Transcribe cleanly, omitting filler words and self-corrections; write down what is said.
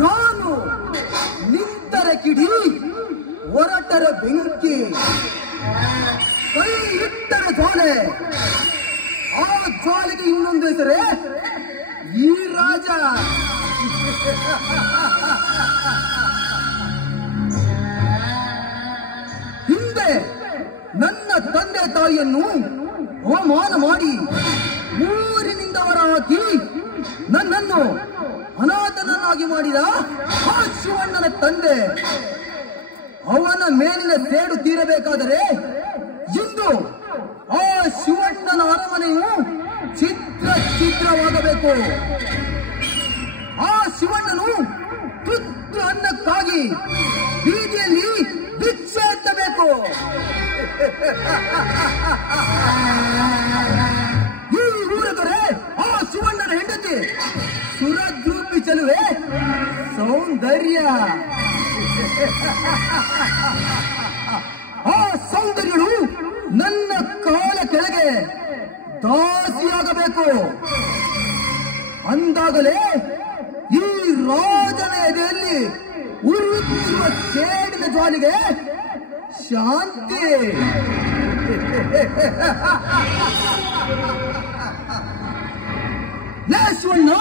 ನಾನು ನಿಂತರೆ ಕಿಡಿ, ಹೊರಟರೆ ಬೆಂಕಿ, ಕೈ ಇಟ್ಟರೆ ಜ್ವಾಲೆ. ಆ ಜ್ವಾಲೆಗೆ ಇನ್ನೊಂದು ಹೆಸರೇ ಈ ರಾಜ. ಹಿಂದೆ ನನ್ನ ತಂದೆ ತಾಯಿಯನ್ನು ಅವಮಾನ ಮಾಡಿ ಊರಿನಿಂದ ಹೊರಹಾಕಿ ನನ್ನನ್ನು ಅನಾಥನನ್ನಾಗಿ ಮಾಡಿದ ಆ ಶಿವಣ್ಣನ ತಂದೆ, ಅವನ ಮೇಲಿನ ಸೇಡು ತೀರಬೇಕಾದರೆ ಇಂದು ಆ ಶಿವಣ್ಣನ ಅರಮನೆಯು ಛಿದ್ರವಾಗಬೇಕು. ಆ ಶಿವಣ್ಣನು ತುತ್ತು ಅನ್ನಕ್ಕಾಗಿ ಬೀದಿಯಲ್ಲಿ ಭಿಕ್ಷೆ ಎತ್ತಬೇಕು. ಈ ಊರದರೆ ಆ ಶಿವಣ್ಣನ ಹೆಂಡತಿ ಸುರದ್ರೂಪಿ ಚೆಲುವೆ ಸೌಂದರ್ಯ. ಆ ಸೌಂದರ್ಯಗಳು ನನ್ನ ಕಾಲ ಕೆಳಗೆ ದಾಸಿಯಾಗಬೇಕು. ಅಂದಾಗಲೇ ಈ ರಾಜನ ಎದೆಯಲ್ಲಿ ಉರಿಯುತ್ತಿರುವ ಸೇಡಿನ ಜ್ವಾಲೆಗೆ ಶಾಂತಿ. ಶಿವಣ್ಣ,